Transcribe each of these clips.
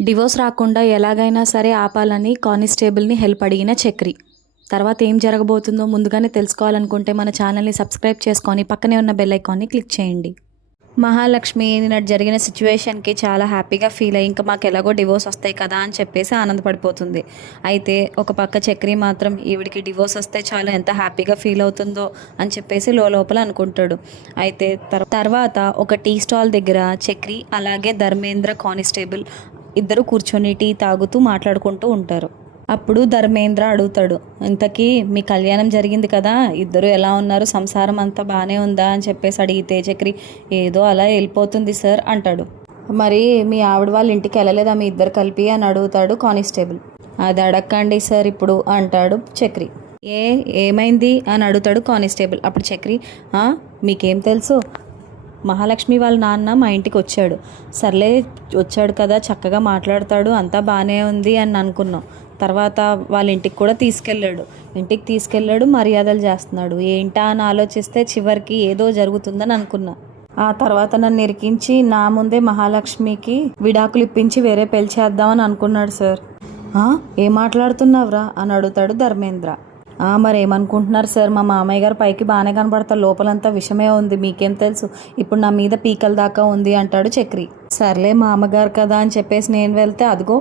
Divorce రాకుండా ఎలాగైనా సరే ఆపాలని కానిస్టేబుల్ని హెల్ప్ అడిగిన చక్రి. తర్వాత ఏం జరగబోతుందో ముందుగానే తెలుసుకోవాలనుకుంటే మన ఛానల్ని సబ్స్క్రైబ్ చేసుకొని పక్కనే ఉన్న బెల్ ఐకాన్ని క్లిక్ చేయండి. మహాలక్ష్మి నిన్నటి జరిగిన సిచ్యువేషన్కి చాలా హ్యాపీగా ఫీల్ అయ్యి ఇంకా మాకు ఎలాగో డివోర్స్ వస్తాయి కదా అని చెప్పేసి ఆనందపడిపోతుంది. అయితే ఒక పక్క చక్రి మాత్రం ఈవిడికి డివోర్స్ వస్తే చాలు ఎంత హ్యాపీగా ఫీల్ అవుతుందో అని చెప్పేసి లోపల అనుకుంటాడు. అయితే తర్వాత ఒక టీ స్టాల్ దగ్గర చక్రి అలాగే ధర్మేంద్ర కానిస్టేబుల్ ఇద్దరు కూర్చొని టీ తాగుతూ మాట్లాడుకుంటూ ఉంటారు. అప్పుడు ధర్మేంద్ర అడుగుతాడు, ఇంతకీ మీ కళ్యాణం జరిగింది కదా, ఇద్దరు ఎలా ఉన్నారు, సంసారం అంతా బాగానే ఉందా అని చెప్పేసి అడిగితే చక్రి ఏదో అలా వెళ్ళిపోతుంది సార్ అంటాడు. మరి మీ ఆవిడ వాళ్ళ ఇంటికి వెళ్ళలేదా మీ ఇద్దరు కలిపి అని అడుగుతాడు కానిస్టేబుల్. అది అడగండి సార్ ఇప్పుడు అంటాడు చక్రి. ఏమైంది అని అడుగుతాడు కానిస్టేబుల్. అప్పుడు చక్రి మీకేం తెలుసు, మహాలక్ష్మి వాళ్ళ నాన్న మా ఇంటికి వచ్చాడు, సర్లే వచ్చాడు కదా చక్కగా మాట్లాడతాడు అంతా బాగానే ఉంది అని అనుకున్నాం. తర్వాత వాళ్ళ ఇంటికి కూడా తీసుకెళ్ళాడు మర్యాదలు చేస్తున్నాడు. ఏంటా అని ఆలోచిస్తే చివరికి ఏదో జరుగుతుందని అనుకున్నా. ఆ తర్వాత నన్ను ఇరికించి నా ముందే మహాలక్ష్మికి విడాకులు ఇప్పించి వేరే పెళ్లి చేద్దామని అనుకున్నాడు సార్. ఏం మాట్లాడుతున్నావురా అని అడుగుతాడు ధర్మేంద్ర. మరేమనుకుంటున్నారు సార్, మా మామయ్య గారు పైకి బాగానే కనబడతారు, లోపలంతా విషమే ఉంది, మీకేం తెలుసు, ఇప్పుడు నా మీద పీకల దాకా ఉంది అంటాడు చక్రి. సర్లే మా అమ్మగారు కదా అని చెప్పేసి నేను వెళ్తే అదిగో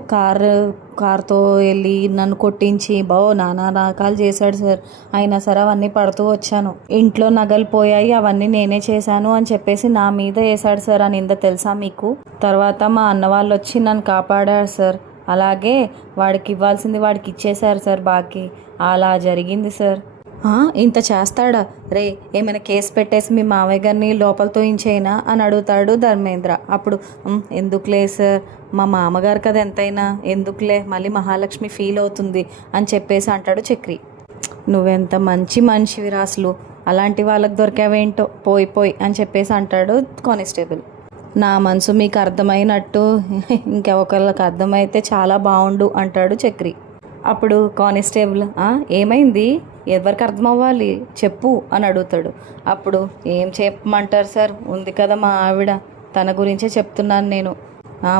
కార్తో వెళ్ళి నన్ను కొట్టించి నానా రకాలు చేశాడు సార్. అయినా సరే అవన్నీ పడుతూ వచ్చాను, ఇంట్లో నగలు పోయాయి అవన్నీ నేనే చేశాను అని చెప్పేసి నా మీద వేశాడు సార్ అని ఇంత తెలుసా మీకు. తర్వాత మా అన్న వాళ్ళు వచ్చి నన్ను కాపాడారు సార్, అలాగే వాడికి ఇవ్వాల్సింది వాడికి ఇచ్చేశారు సార్ బాకీ. అలా జరిగింది సార్. ఇంత చేస్తాడా రే, ఏమైనా కేసు పెట్టేసి మీ మావయ్య గారిని లోపల తోయించేయినా అని అడుగుతాడు ధర్మేంద్ర. అప్పుడు ఎందుకులే సార్, మా మామగారు కదా ఎంతైనా, ఎందుకులే మళ్ళీ మహాలక్ష్మి ఫీల్ అవుతుంది అని చెప్పేసి అంటాడు చక్రి. నువ్వెంత మంచి మనిషివి రాసులు, అలాంటి వాళ్ళకి దొరికావేంటో పోయి అని చెప్పేసి అంటాడు కానిస్టేబుల్. నా మనసు మీకు అర్థమైనట్టు ఇంకొకళ్ళకి అర్థమైతే చాలా బాగుండు అంటాడు చక్రి. అప్పుడు కానిస్టేబుల్ ఏమైంది, ఎవరికి అర్థం అవ్వాలి చెప్పు అని అడుగుతాడు. అప్పుడు ఏం చెప్పమంటారు సార్, ఉంది కదా మా ఆవిడ, తన గురించే చెప్తున్నాను నేను.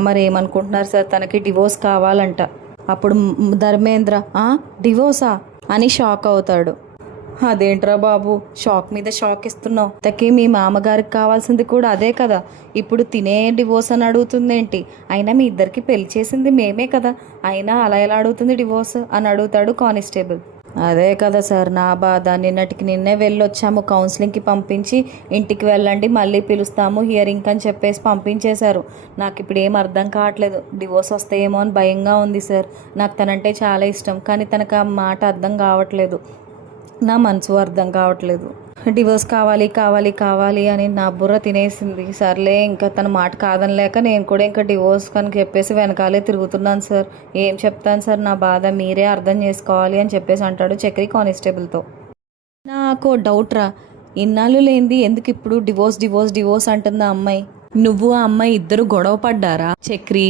మరి ఏమనుకుంటున్నారు సార్, తనకి డివోర్స్ కావాలంట. అప్పుడు ధర్మేంద్ర డివోర్సా అని షాక్ అవుతాడు. అదేంట్రా బాబు, షాక్ మీద షాక్ ఇస్తున్నావు, తక్కి మీ మామగారికి కావాల్సింది కూడా అదే కదా, ఇప్పుడు తినే డివోర్స్ అని అడుగుతుందేంటి, అయినా మీ ఇద్దరికి పెళ్లి చేసింది మేమే కదా, అయినా అలా ఎలా అడుగుతుంది డివోర్స్ అని అడుగుతాడు కానిస్టేబుల్. అదే కదా సార్ నా బాధ, నిన్నే వెళ్ళొచ్చాము, కౌన్సిలింగ్కి పంపించి ఇంటికి వెళ్ళండి మళ్ళీ పిలుస్తాము హియరింగ్ అని చెప్పేసి పంపించేశారు. నాకు ఇప్పుడు ఏం అర్థం కావట్లేదు, డివోర్స్ వస్తాయేమో అని భయంగా ఉంది సార్. నాకు తనంటే చాలా ఇష్టం, కానీ తనకు ఆ మాట అర్థం కావట్లేదు, నా మనసు అర్థం కావట్లేదు. డివోర్స్ కావాలి అని నా బుర్ర తినేసింది. సర్లే ఇంకా తన మాట కాదనిలేక నేను కూడా ఇంకా డివోర్స్ అని చెప్పేసి వెనకాలే తిరుగుతున్నాను సార్. ఏం చెప్తాను సార్ నా బాధ, మీరే అర్థం చేసుకోవాలి అని చెప్పేసి అంటాడు చక్రి కానిస్టేబుల్తో. నాకు డౌట్ రా, ఇన్నాళ్ళు లేనిది ఎందుకు ఇప్పుడు డివోర్స్ అంటుంది ఆ అమ్మాయి. నువ్వు ఆ అమ్మాయి ఇద్దరు గొడవ పడ్డారా చక్రి?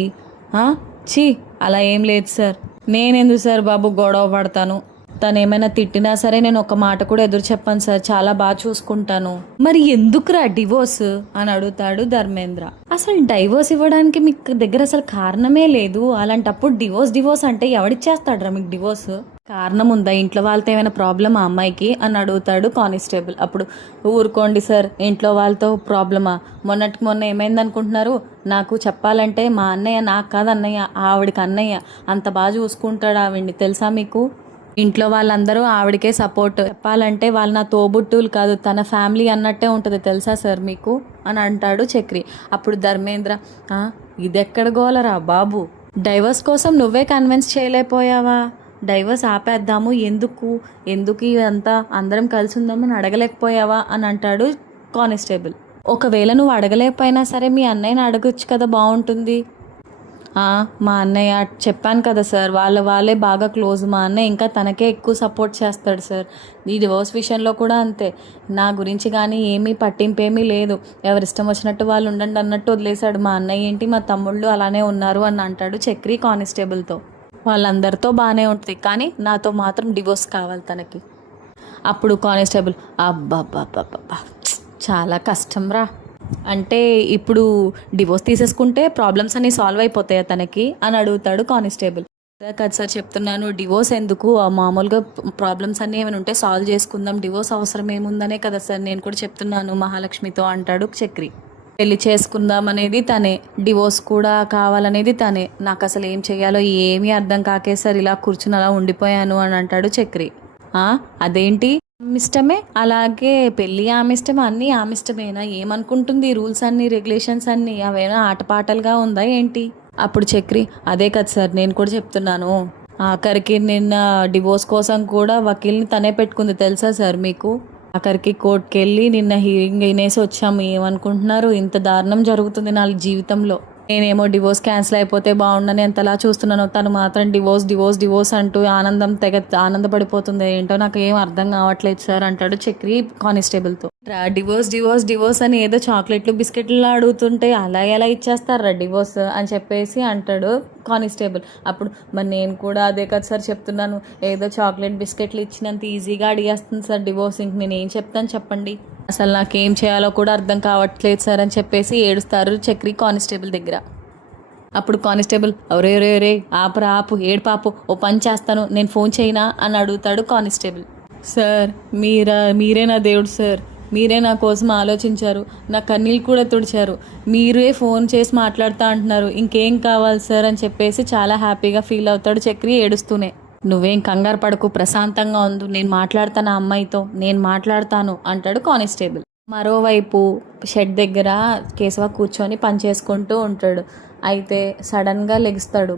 అలా ఏం లేదు సార్. నేనెందుకు సార్ బాబు గొడవ పడతాను, తను ఏమైనా తిట్టినా సరే నేను ఒక మాట కూడా ఎదురు చెప్పాను సార్, చాలా బాగా చూసుకుంటాను. మరి ఎందుకురా డివోర్స్ అని అడుగుతాడు ధర్మేంద్ర. అసలు డైవోర్స్ ఇవ్వడానికి మీకు దగ్గర అసలు కారణమే లేదు, అలాంటప్పుడు డివోర్స్ అంటే ఎవడిచ్చేస్తాడరా మీకు డివోర్స్? కారణం ఉందా, ఇంట్లో వాళ్ళతో ఏమైనా ప్రాబ్లమా అమ్మాయికి అని అడుగుతాడు కానిస్టేబుల్. అప్పుడు ఊరుకోండి సార్, ఇంట్లో వాళ్ళతో ప్రాబ్లమా, మొన్న ఏమైంది అనుకుంటున్నారు, నాకు చెప్పాలంటే మా అన్నయ్య నాకు కాదు అన్నయ్య, ఆవిడికి అన్నయ్య, అంత బాగా చూసుకుంటాడు ఆవిడ్ని తెలుసా మీకు. ఇంట్లో వాళ్ళందరూ ఆవిడకే సపోర్ట్, చెప్పాలంటే వాళ్ళు నా తోబుట్టువులు కాదు, తన ఫ్యామిలీ అన్నట్టే ఉంటుంది తెలుసా సార్ మీకు అని అంటాడు చక్రి. అప్పుడు ధర్మేంద్ర ఇదెక్కడ గోలరా బాబు, డైవర్స్ కోసం నువ్వే కన్విన్స్ చేయలేకపోయావా, డైవర్స్ ఆపేద్దాము, ఎందుకు ఇదంతా అందరం కలిసి ఉందామని అడగలేకపోయావా అని అంటాడు కానిస్టేబుల్. ఒకవేళ నువ్వు అడగలేకపోయినా సరే మీ అన్నయ్యని అడగొచ్చు కదా, బాగుంటుంది. మా అన్నయ్య చెప్పాను కదా సార్, వాళ్ళే బాగా క్లోజ్, మా అన్నయ్య ఇంకా తనకే ఎక్కువ సపోర్ట్ చేస్తాడు సార్. ఈ డివోర్స్ విషయంలో కూడా అంతే, నా గురించి కానీ ఏమీ పట్టింపేమీ లేదు, ఎవరిష్టం వచ్చినట్టు వాళ్ళు ఉండండి అన్నట్టు వదిలేశాడు. మా అన్నయ్య ఏంటి మా తమ్ముళ్ళు అలానే ఉన్నారు అని అంటాడు చక్రి కానిస్టేబుల్తో. వాళ్ళందరితో బాగానే ఉంటుంది కానీ నాతో మాత్రం డివోర్స్ కావాలి తనకి. అప్పుడు కానిస్టేబుల్ అబ్బా చాలా కష్టం రా, అంటే ఇప్పుడు డివోర్స్ తీసేసుకుంటే ప్రాబ్లమ్స్ అన్నీ సాల్వ్ అయిపోతాయా తనకి అని అడుగుతాడు కానిస్టేబుల్. అదే కదా సార్ చెప్తున్నాను, డివోర్స్ ఎందుకు, మామూలుగా ప్రాబ్లమ్స్ అన్నీ ఏమైనా ఉంటే సాల్వ్ చేసుకుందాం, డివోర్స్ అవసరం ఏముందనే కదా సార్ నేను కూడా చెప్తున్నాను మహాలక్ష్మితో అంటాడు చక్రి. పెళ్లి చేసుకుందాం అనేది తనే, డివోర్స్ కూడా కావాలనేది తనే, నాకు అసలు ఏం చేయాలో ఏమీ అర్థం కాకే సార్ ఇలా కూర్చుని అలా ఉండిపోయాను అని అంటాడు చక్రి. అదేంటి ఆమె ఇష్టమే, అలాగే పెళ్ళి ఆమె ఇష్టమే, అన్నీ ఆమె ఇష్టమేనా, ఏమనుకుంటుంది, రూల్స్ అన్నీ రెగ్యులేషన్స్ అన్నీ అవేనా ఆటపాటలుగా ఉందా ఏంటి? అప్పుడు చక్రి, అదే కదా సార్ నేను కూడా చెప్తున్నాను, ఆఖరికి నిన్న డివోర్స్ కోసం కూడా వకీల్ని తనే పెట్టుకుంది తెలుసా సార్ మీకు. ఆఖరికి కోర్టుకి వెళ్ళి నిన్న హీరింగ్ వినేసి వచ్చాము, ఏమనుకుంటున్నారు, ఇంత దారుణం జరుగుతుంది నా జీవితంలో. నేనేమో డివోర్స్ క్యాన్సిల్ అయిపోతే బాగుండని ఎంతలా చూస్తున్నాను, తను మాత్రం డివోర్స్ డివోర్స్ డివోర్స్ అంటూ తెగ ఆనందపడిపోతుంది, ఏంటో నాకు ఏం అర్థం కావట్లేదు సార్ అంటాడు చక్రి కానిస్టేబుల్తో. డివోర్స్ డివోర్స్ డివోర్స్ అని ఏదో చాక్లెట్లు బిస్కెట్లు అడుగుతుంటే అలా ఎలా ఇచ్చేస్తారా డివోర్స్ అని చెప్పేసి అంటాడు కానిస్టేబుల్. అప్పుడు మరి నేను కూడా అదే కదా సార్ చెప్తున్నాను, ఏదో చాక్లెట్ బిస్కెట్లు ఇచ్చినంత ఈజీగా అడిగేస్తుంది సార్ డివోర్స్, ఇంక నేను ఏం చెప్తాను చెప్పండి, అసలు నాకేం చేయాలో కూడా అర్థం కావట్లేదు సార్ అని చెప్పేసి ఏడుస్తారు చక్రి కానిస్టేబుల్ దగ్గర. అప్పుడు కానిస్టేబుల్, ఒరే ఆపురా ఆపు, ఏడు పాపు, ఓ పని చేస్తాను, నేను ఫోన్ చేయనా అని అడుగుతాడు కానిస్టేబుల్. సార్ మీరే నా దేవుడు సార్, మీరే నా కోసం ఆలోచించారు, నా కన్నీళ్ళు కూడా తుడిచారు, మీరే ఫోన్ చేసి మాట్లాడుతా అంటున్నారు, ఇంకేం కావాలి సార్ అని చెప్పేసి చాలా హ్యాపీగా ఫీల్ అవుతాడు చక్రి ఏడుస్తూనే. నువ్వేం కంగారు పడకు, ప్రశాంతంగా ఉండు, నేను మాట్లాడతాను ఆ అమ్మాయితో, నేను మాట్లాడతాను అంటాడు కానిస్టేబుల్. మరోవైపు షెడ్ దగ్గర కేశవ కూర్చొని పని చేసుకుంటూ ఉంటాడు. అయితే సడన్గా లెగుస్తాడు,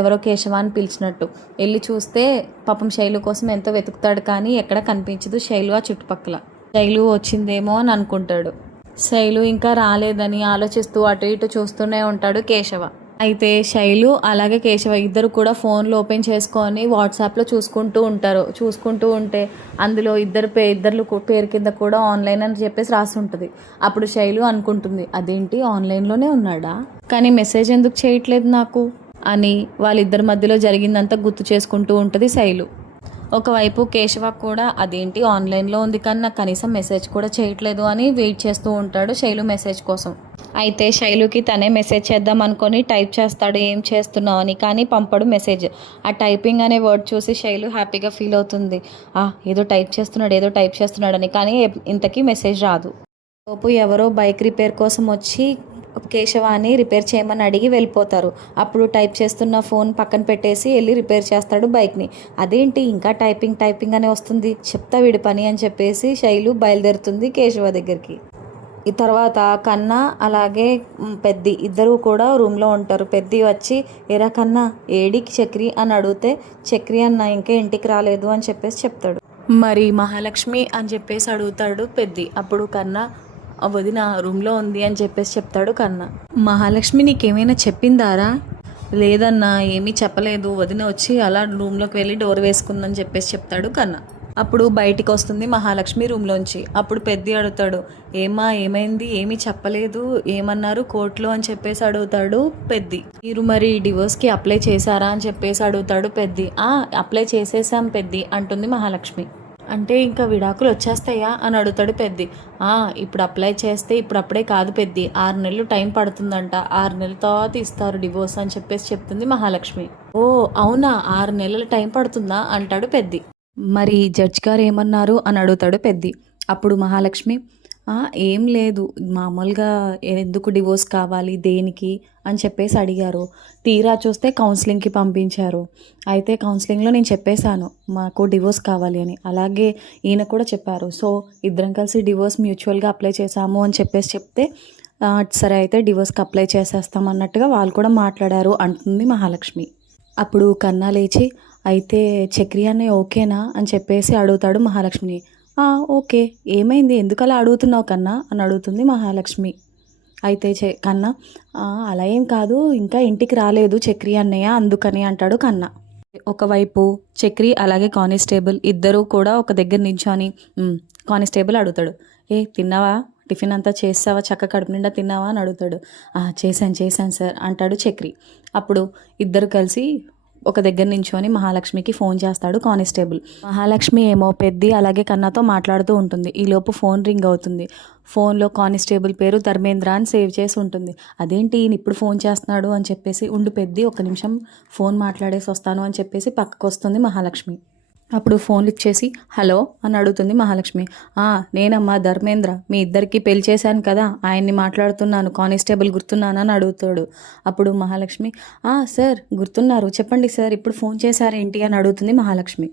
ఎవరో కేశవ అని పిలిచినట్టు. వెళ్ళి చూస్తే పాపం శైలు కోసం ఎంతో వెతుకుతాడు, కానీ ఎక్కడ కనిపించదు శైలు ఆ చుట్టుపక్కల. శైలు వచ్చిందేమో అని అనుకుంటాడు. శైలు ఇంకా రాలేదని ఆలోచిస్తూ అటు ఇటు చూస్తూనే ఉంటాడు కేశవ. అయితే శైలు అలాగే కేశవ ఇద్దరు కూడా ఫోన్లు ఓపెన్ చేసుకొని వాట్సాప్లో చూసుకుంటూ ఉంటే అందులో ఇద్దరు పేరు కింద కూడా ఆన్లైన్ అని చెప్పేసి రాసి ఉంటుంది. అప్పుడు శైలు అనుకుంటుంది, అదేంటి ఆన్లైన్లోనే ఉన్నాడా, కానీ మెసేజ్ ఎందుకు చేయట్లేదు నాకు అని వాళ్ళిద్దరి మధ్యలో జరిగిందంతా గుర్తు చేసుకుంటూ ఉంటుంది శైలు. ఒకవైపు కేశవ కూడా అదేంటి ఆన్లైన్లో ఉంది కానీ నాకు కనీసం మెసేజ్ కూడా చేయట్లేదు అని వెయిట్ చేస్తూ ఉంటాడు శైలు మెసేజ్ కోసం. అయితే శైలుకి తనే మెసేజ్ చేద్దాం అనుకొని టైప్ చేస్తాడు ఏం చేస్తున్నావు అని, కానీ పంపడు మెసేజ్. ఆ టైపింగ్ అనే వర్డ్ చూసి శైలు హ్యాపీగా ఫీల్ అవుతుంది, ఏదో టైప్ చేస్తున్నాడు అని, కానీ ఇంతకీ మెసేజ్ రాదు. లోపు ఎవరో బైక్ రిపేర్ కోసం వచ్చి కేశవాన్ని రిపేర్ చేయమని అడిగి వెళ్ళిపోతారు. అప్పుడు టైప్ చేస్తున్న ఫోన్ పక్కన పెట్టేసి వెళ్ళి రిపేర్ చేస్తాడు బైక్ని. అదేంటి ఇంకా టైపింగ్ అనే వస్తుంది, చెప్తా వీడి పని అని చెప్పేసి శైలు బయలుదేరుతుంది కేశవ దగ్గరికి. ఈ తర్వాత కన్నా అలాగే పెద్ది ఇద్దరు కూడా రూమ్లో ఉంటారు. పెద్ది వచ్చి, ఎరా కన్నా ఏడికి చక్రి అని అడిగితే, చక్రి అన్న ఇంకా ఇంటికి రాలేదు అని చెప్పేసి చెప్తాడు. మరి మహాలక్ష్మి అని చెప్పేసి అడుగుతాడు పెద్ది. అప్పుడు కన్నా, వదిన రూమ్లో ఉంది అని చెప్పేసి చెప్తాడు కన్నా. మహాలక్ష్మి నీకేమైనా చెప్పిందారా? లేదన్నా ఏమీ చెప్పలేదు, వదిన వచ్చి అలా రూమ్లోకి వెళ్ళి డోర్ వేసుకుందని చెప్పేసి చెప్తాడు కన్నా. అప్పుడు బయటికి వస్తుంది మహాలక్ష్మి రూమ్లోంచి. అప్పుడు పెద్ది అడుగుతాడు, ఏమైంది, ఏమీ చెప్పలేదు, ఏమన్నారు కోర్టులో అని చెప్పేసి అడుగుతాడు పెద్ది. మీరు మరి డివోర్స్కి అప్లై చేశారా అని చెప్పేసి అడుగుతాడు పెద్ది. అప్లై చేసేసాం పెద్ది అంటుంది మహాలక్ష్మి. అంటే ఇంకా విడాకులు వచ్చేస్తాయా అని అడుగుతాడు పెద్ది. ఇప్పుడు అప్లై చేస్తే అప్పుడే కాదు పెద్ది, 6 నెలలు టైం పడుతుందంట, 6 నెలల తర్వాత ఇస్తారు డివోర్స్ అని చెప్పేసి చెప్తుంది మహాలక్ష్మి. ఓ అవునా, 6 నెలల టైం పడుతుందా అంటాడు పెద్ది. మరి జడ్జ్ గారు ఏమన్నారు అని అడుగుతాడు పెద్ది. అప్పుడు మహాలక్ష్మి, ఏం లేదు, మామూలుగా ఎందుకు డివోర్స్ కావాలి, దేనికి అని చెప్పేసి అడిగారు. తీరా చూస్తే కౌన్సిలింగ్కి పంపించారు. అయితే కౌన్సిలింగ్లో నేను చెప్పేశాను మాకు డివోర్స్ కావాలి అని, అలాగే ఈయన కూడా చెప్పారు. సో ఇద్దరం కలిసి డివోర్స్ మ్యూచువల్గా అప్లై చేశాము అని చెప్పేసి చెప్తే, సరే అయితే డివోర్స్కి అప్లై చేసేస్తాం అన్నట్టుగా వాళ్ళు కూడా మాట్లాడారు అంటుంది మహాలక్ష్మి. అప్పుడు కన్నా లేచి, అయితే చక్రి అన్నయ్య ఓకేనా అని చెప్పేసి అడుగుతాడు మహాలక్ష్మిని. ఓకే, ఏమైంది, ఎందుకు అలా అడుగుతున్నావు కన్నా అని అడుగుతుంది మహాలక్ష్మి. అయితే కన్నా, అలా ఏం కాదు, ఇంకా ఇంటికి రాలేదు చక్రి అన్నయ్య అందుకని అంటాడు కన్నా. ఒకవైపు చక్రి అలాగే కానిస్టేబుల్ ఇద్దరూ కూడా ఒక దగ్గర నించొని, కానిస్టేబుల్ అడుగుతాడు, తిన్నావా, టిఫిన్ అంతా చేసావా, చక్క కడుపు నిండా తిన్నావా అని అడుగుతాడు. చేశాను సార్ అంటాడు చక్రి. అప్పుడు ఇద్దరు కలిసి ఒక దగ్గర నించొని మహాలక్ష్మికి ఫోన్ చేస్తాడు కానిస్టేబుల్. మహాలక్ష్మి ఏమో పెద్ది అలాగే కన్నాతో మాట్లాడుతూ ఉంటుంది. ఈలోపు ఫోన్ రింగ్ అవుతుంది. ఫోన్లో కానిస్టేబుల్ పేరు ధర్మేంద్ర అని సేవ్ చేసి ఉంటుంది. అదేంటి ఈయన ఇప్పుడు ఫోన్ చేస్తున్నాడు అని చెప్పేసి ఉండు పెద్ది ఒక్క నిమిషం ఫోన్ మాట్లాడేసి వస్తాను అని చెప్పేసి పక్కకు వస్తుంది మహాలక్ష్మి. అప్పుడు ఫోన్ లిఫ్ట్ చేసి హలో అని అడుగుతుంది మహాలక్ష్మి. నేనమ్మా ధర్మేంద్ర, మీ ఇద్దరికి పెళ్లి చేశాను కదా, ఆయన్ని మాట్లాడుతున్నాను, కానిస్టేబుల్ గుర్తున్నాను అని అడుగుతాడు. అప్పుడు మహాలక్ష్మి సార్ గుర్తున్నారు, చెప్పండి సార్, ఇప్పుడు ఫోన్ చేశారేంటి అని అడుగుతుంది మహాలక్ష్మి.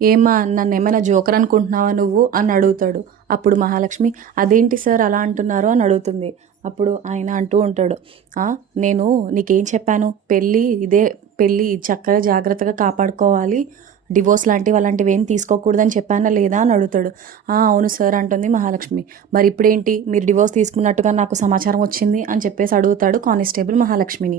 ఏమ్మా నన్ను ఏమైనా జోకర్ అనుకుంటున్నావా నువ్వు అని అడుగుతాడు. అప్పుడు మహాలక్ష్మి అదేంటి సార్ అలా అంటున్నారు అని అడుగుతుంది. అప్పుడు ఆయన అంటూ ఉంటాడు, నేను నీకేం చెప్పాను, ఇదే పెళ్ళి చక్కగా జాగ్రత్తగా కాపాడుకోవాలి, డివోర్స్ లాంటివి అలాంటివి ఏం తీసుకోకూడదని చెప్పానా లేదా అని అడుగుతాడు. అవును సార్ అంటుంది మహాలక్ష్మి. మరి ఇప్పుడేంటి మీరు డివోర్స్ తీసుకున్నట్టుగా నాకు సమాచారం వచ్చింది అని చెప్పేసి అడుగుతాడు కానిస్టేబుల్ మహాలక్ష్మిని.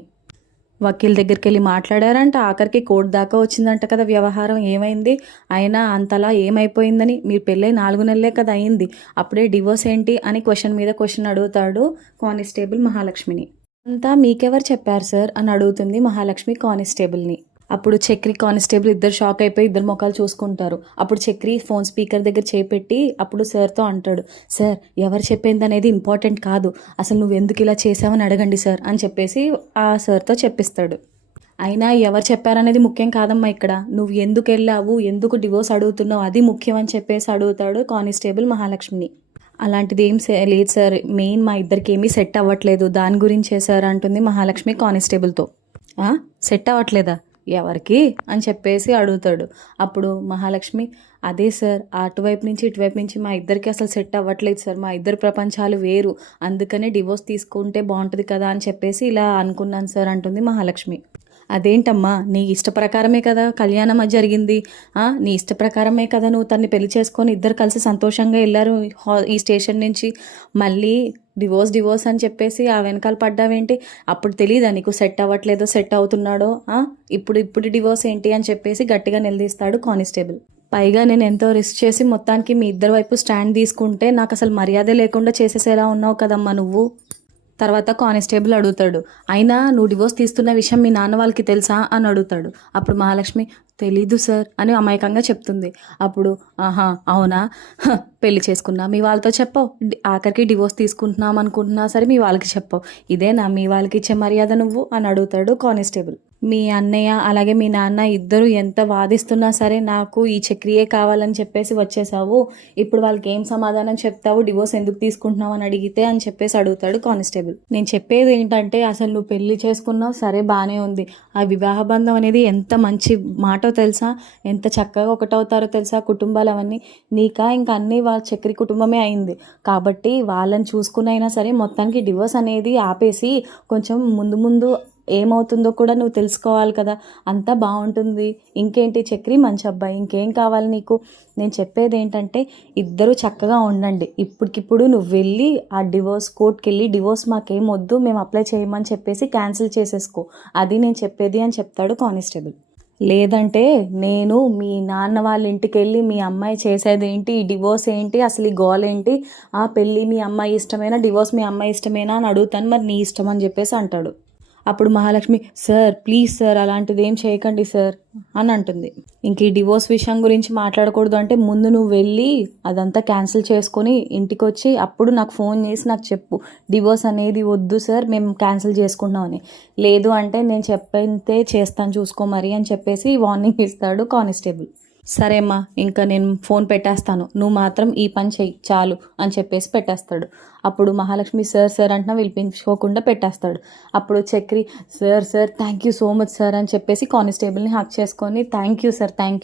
వకీల్ దగ్గరికి వెళ్ళి మాట్లాడారంట, ఆఖరికి కోర్టు దాకా వచ్చిందంట కదా వ్యవహారం, ఏమైంది అయినా అంతలా ఏమైపోయిందని, మీరు పెళ్ళై 4 నెలలే కదా అయింది, అప్పుడే డివోర్స్ ఏంటి అని క్వశ్చన్ మీద క్వశ్చన్ అడుగుతాడు కానిస్టేబుల్ మహాలక్ష్మిని. అంతా మీకెవరు చెప్పారు సార్ అని అడుగుతుంది మహాలక్ష్మి కానిస్టేబుల్ని. అప్పుడు చక్రి కానిస్టేబుల్ ఇద్దరు షాక్ అయిపోయి ఇద్దరు ముఖాలు చూసుకుంటారు. అప్పుడు చక్రి ఫోన్ స్పీకర్ దగ్గర చేపెట్టి అప్పుడు సార్తో అంటాడు, సార్ ఎవరు చెప్పింది అనేది ఇంపార్టెంట్ కాదు, అసలు నువ్వు ఎందుకు ఇలా చేసావని అడగండి సార్ అని చెప్పేసి ఆ సార్తో చెప్పిస్తాడు. అయినా ఎవరు చెప్పారనేది ముఖ్యం కాదమ్మా, ఇక్కడ నువ్వు ఎందుకు వెళ్ళావు, ఎందుకు డివోర్స్ అడుగుతున్నావు అది ముఖ్యం అని చెప్పేసి అడుగుతాడు కానిస్టేబుల్ మహాలక్ష్మిని. అలాంటిది ఏం లేదు సార్, మెయిన్ మా ఇద్దరికి ఏమీ సెట్ అవ్వట్లేదు, దాని గురించే సార్ అంటుంది మహాలక్ష్మి కానిస్టేబుల్తో. సెట్ అవ్వట్లేదా ఎవరికి అని చెప్పేసి అడుగుతాడు. అప్పుడు మహాలక్ష్మి అదే సార్, అటువైపు నుంచి ఇటువైపు నుంచి మా ఇద్దరికి అసలు సెట్ అవ్వట్లేదు సార్, మా ఇద్దరు ప్రపంచాలు వేరు, అందుకనే డివోర్స్ తీసుకుంటే బాగుంటుంది కదా అని చెప్పేసి ఇలా అనుకున్నాను సార్ అంటుంది మహాలక్ష్మి. అదేంటమ్మా నీ ఇష్ట ప్రకారమే కదా కళ్యాణం జరిగింది, నీ ఇష్ట ప్రకారమే కదా నువ్వు తన్ని పెళ్లి చేసుకొని ఇద్దరు కలిసి సంతోషంగా వెళ్ళారు ఈ స్టేషన్ నుంచి, మళ్ళీ డివోర్స్ అని చెప్పేసి ఆ వెనకాల పడ్డావేంటి, అప్పుడు తెలియదా నీకు సెట్ అవ్వట్లేదో సెట్ అవుతున్నాడో, ఇప్పుడు డివోర్స్ ఏంటి అని చెప్పేసి గట్టిగా నిలదీస్తాడు కానిస్టేబుల్. పైగా నేను ఎంతో రిస్క్ చేసి మొత్తానికి మీ ఇద్దరు వైపు స్టాండ్ తీసుకుంటే నాకు అసలు మర్యాద లేకుండా చేసేసేలా ఉన్నావు కదమ్మా నువ్వు. తర్వాత కానిస్టేబుల్ అడుగుతాడు, అయినా నువ్వు డివోర్స్ తీస్తున్న విషయం మీ నాన్న వాళ్ళకి తెలుసా అని అడుగుతాడు. అప్పుడు మహాలక్ష్మి తెలీదు సార్ అని అమాయకంగా చెప్తుంది. అప్పుడు అవునా, పెళ్లి చేసుకున్నా మీ వాళ్ళతో చెప్పవు, ఆఖరికి డివోర్స్ తీసుకుంటున్నాం అనుకుంటున్నా సరే మీ వాళ్ళకి చెప్పవు, ఇదేనా మీ వాళ్ళకి ఇచ్చే మర్యాద నువ్వు అని అడుగుతాడు కానిస్టేబుల్. మీ అన్నయ్య అలాగే మీ నాన్న ఇద్దరు ఎంత వాదిస్తున్నా సరే నాకు ఈ చక్రియే కావాలని చెప్పేసి వచ్చేసావు, ఇప్పుడు వాళ్ళకి ఏం సమాధానం చెప్తావు, డివోర్స్ ఎందుకు తీసుకుంటున్నావు అని అడిగితే అని చెప్పేసి అడుగుతాడు కానిస్టేబుల్. నేను చెప్పేది ఏంటంటే అసలు నువ్వు పెళ్లి చేసుకున్నావు సరే బాగానే ఉంది, ఆ వివాహ బంధం అనేది ఎంత మంచి మాటో తెలుసా, ఎంత చక్కగా ఒకటవుతారో తెలుసా కుటుంబాలు అవన్నీ, నీకా ఇంకా అన్నీ వాళ్ళ చక్రి కుటుంబమే అయింది కాబట్టి వాళ్ళని చూసుకునైనా సరే మొత్తానికి డివోర్స్ అనేది ఆపేసి కొంచెం ముందు ఏమవుతుందో కూడా నువ్వు తెలుసుకోవాలి కదా, అంతా బాగుంటుంది, ఇంకేంటి చక్రి మంచి అబ్బాయి, ఇంకేం కావాలి నీకు, నేను చెప్పేది ఏంటంటే ఇద్దరు చక్కగా ఉండండి, ఇప్పటికిప్పుడు నువ్వు వెళ్ళి ఆ డివోర్స్ కోర్టుకి వెళ్ళి డివోర్స్ మాకేం వద్దు మేము అప్లై చేయమని చెప్పేసి క్యాన్సిల్ చేసేసుకో, అది నేను చెప్పేది అని చెప్తాడు కానిస్టేబుల్. లేదంటే నేను మీ నాన్న వాళ్ళ ఇంటికి వెళ్ళి మీ అమ్మాయి చేసేది ఏంటి, ఈ డివోర్స్ ఏంటి, అసలు ఈ గోల్ ఏంటి, ఆ పెళ్ళి మీ అమ్మాయి ఇష్టమేనా, డివోర్స్ మీ అమ్మాయి ఇష్టమేనా అని అడుగుతాను, మరి నీ ఇష్టం అని చెప్పేసి అంటాడు. అప్పుడు మహాలక్ష్మి సార్ ప్లీజ్ సార్ అలాంటిది ఏం చేయకండి సార్ అని అంటుంది. ఇంక ఈ డివోర్స్ విషయం గురించి మాట్లాడకూడదు అంటే ముందు నువ్వు వెళ్ళి అదంతా క్యాన్సిల్ చేసుకొని ఇంటికి వచ్చి అప్పుడు నాకు ఫోన్ చేసి నాకు చెప్పు, డివోర్స్ అనేది వద్దు సార్ మేము క్యాన్సిల్ చేసుకుంటామని, లేదు అంటే నేను చెప్పితే చేస్తాను చూసుకో మరి అని చెప్పేసి వార్నింగ్ ఇస్తాడు కానిస్టేబుల్. సరే అమ్మా ఇంకా నేను ఫోన్ పెట్టేస్తాను, నువ్వు మాత్రం ఈ పని చెయ్యి చాలు అని చెప్పేసి పెట్టేస్తాడు. అప్పుడు మహాలక్ష్మి సార్ అంటున్నా వినిపించుకోకుండా పెట్టేస్తాడు. అప్పుడు Chakri sir thank you so much sir అని చెప్పేసి కానిస్టేబుల్ని హక్ చేసుకొని థ్యాంక్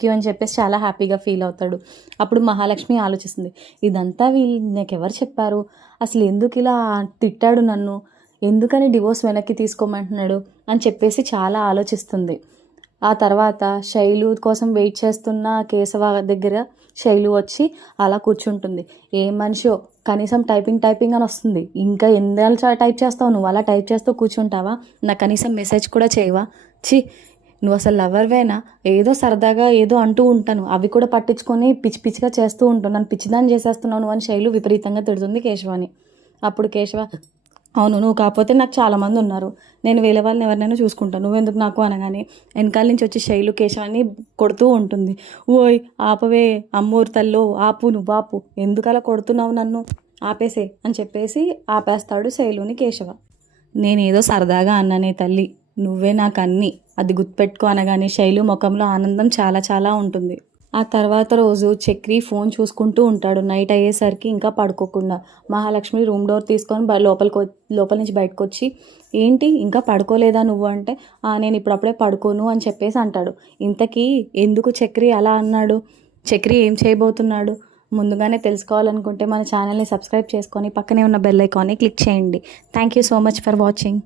యూ అని చెప్పేసి చాలా హ్యాపీగా ఫీల్ అవుతాడు. అప్పుడు మహాలక్ష్మి ఆలోచిస్తుంది, ఇదంతా నాకు ఎవరు చెప్పారు, అసలు ఎందుకు ఇలా తిట్టాడు నన్ను, ఎందుకని డివోర్స్ వెనక్కి తీసుకోమంటున్నాడు అని చెప్పేసి చాలా ఆలోచిస్తుంది. ఆ తర్వాత శైలు కోసం వెయిట్ చేస్తున్న కేశవ దగ్గర శైలు వచ్చి అలా కూర్చుంటుంది. ఏ మనిషో కనీసం టైపింగ్ అని వస్తుంది, ఇంకా ఎన్నేళ్ళు టైప్ చేస్తావు నువ్వు, అలా టైప్ చేస్తూ కూర్చుంటావా, నాకు కనీసం మెసేజ్ కూడా చేయవా, నువ్వు అసలు లవర్వేనా, ఏదో సరదాగా ఏదో అంటూ ఉంటాను అవి కూడా పట్టించుకొని పిచ్చిగా చేస్తూ ఉంటాను, నన్ను పిచ్చిదాన్ని చేసేస్తున్నావు నువ్వు అని శైలు విపరీతంగా తిడుతుంది కేశవాని. అప్పుడు కేశవ అవును, నువ్వు కాకపోతే నాకు చాలామంది ఉన్నారు. నేను వేరే వాళ్ళని ఎవరినైనా చూసుకుంటాను. నువ్వెందుకు నాకు అనగానే వెనకాల నుంచి వచ్చి శైలు కేశవాన్ని కొడుతూ ఉంటుంది. ఓయ్ ఆపవే, అమ్మూరు తల్లో ఆపు, నువ్వు ఆపు, ఎందుకు అలా కొడుతున్నావు నన్ను, ఆపేసే అని చెప్పేసి ఆపేస్తాడు శైలుని కేశవ. నేనేదో సరదాగా అన్నానే తల్లి, నువ్వే నాకు అన్నీ, అది గుర్తుపెట్టుకో అనగానే శైలు ముఖంలో ఆనందం చాలా చాలా ఉంటుంది. ఆ తర్వాత రోజు చక్రి ఫోన్ చూసుకుంటూ ఉంటాడు. నైట్ అయ్యేసరికి ఇంకా పడుకోకుండా మహాలక్ష్మి రూమ్ డోర్ తీసుకొని లోపల నుంచి బయటకు వచ్చి, ఏంటి ఇంకా పడుకోలేదా నువ్వు అంటే, నేను ఇప్పుడప్పుడే పడుకోను అని చెప్పేసి అంటాడు. ఇంతకీ ఎందుకు చక్రి అలా అన్నాడు, చక్రి ఏం చేయబోతున్నాడు, ముందుగానే తెలుసుకోవాలనుకుంటే మన ఛానల్ని సబ్స్క్రైబ్ చేసుకొని పక్కనే ఉన్న బెల్ ఐకాన్ని క్లిక్ చేయండి. Thank you so much for watching.